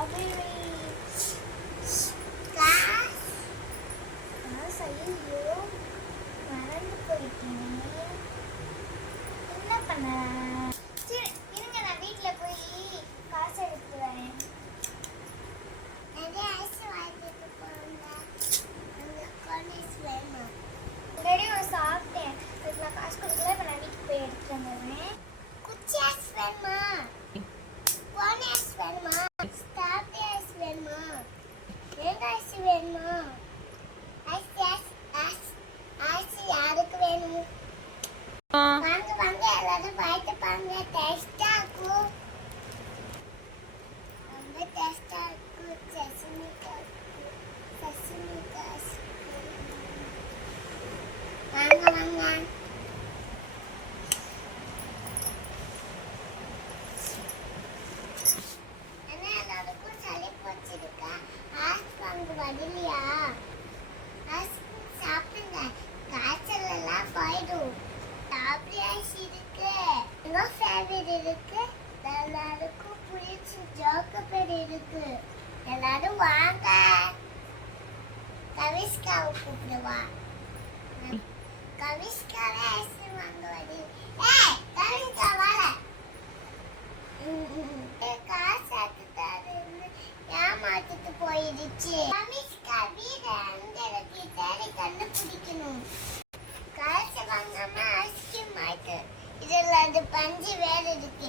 അത് தேங்காய் ஐஸ் வேணுமா ஐஸ் ஐஸ் ஐஸ் ஐஸ் யாருக்கு வேணும் வாங்க வாங்க எல்லாரும் வாங்கிட்டு பாருங்க டேஸ்டா இருக்கும் ரொம்ப டேஸ்டா இருக்கும் சசிமி சசிமி வரலையா சாப்பிடுங்க காய்ச்சல் எல்லாம் போயிடும். டாப்ரியாஸ் இருக்கு. இன்னும் ஃபேவரட் இருக்கு. எல்லாருக்கும் பிடிச்ச ஜோக்கு பேர் இருக்கு. எல்லாரும் வாங்க. கவிஷ்காவை கூப்பிடுவா கவிஷ்காவே ஐஸ்கிரீம் வாங்க வரி ஏய் கவிஷ்கா வாழ காசு எடுத்துட்டாருன்னு ஏமாத்திட்டு போயிடுச்சு கவிஷ்கா வீடு அங்க இருக்கு தேடி கண்டுபிடிக்கணும் காசு வாங்காம ஐஸ்கிரீம் ஆயிட்டு இதுல அந்த பஞ்சு வேற இருக்கு வாங்க ஏய் வாங்க ஏய் வாங்க ஏய் கண்ணிட்டுக்கா வா ஏய் ஓ பிராசலா கூட்டிட்டு வாங்க நிறைய ஐஸ்கிரீம் இருந்துச்சு.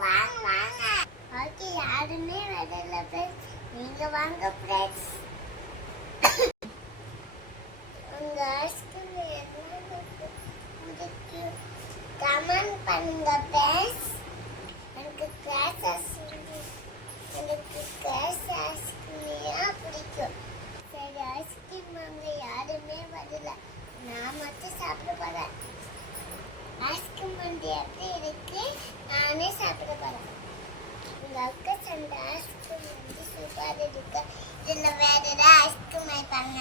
வாங்க வாங்க. ஓகே யாருமே வரல நீங்க வாங்க ஃப்ரெண்ட்ஸ் உங்க ஐஸ்கிரீம் என்ன பிடிக்கும் கமெண்ட் பண்ணுங்க ஃப்ரெண்ட்ஸ் எனக்கு கிளாஸ் ஐஸ்கிரீம் எனக்கு கிளாஸ் ஐஸ்கிரீம் பிடிக்கும் சரி ஐஸ்கிரீம் வாங்க யாருமே வரல நான் மட்டும் சாப்பிட போறேன் வேண்டியது இருக்கு? நானே சாப்பிட போறேன். உங்க அக்கா சண்டை ஐஸ்கிரீம் வந்து சூப்பராக இருக்கு. இதுல வேற ஏதாவது ஐஸ்கிரீம் வைப்பாங்க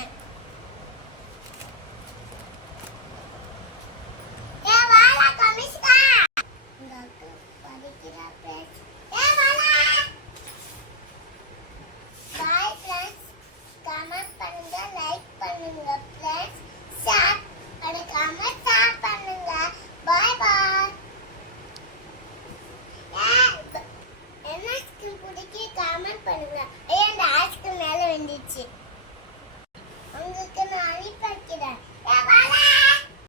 என்ன ஐஸ்கிரீம்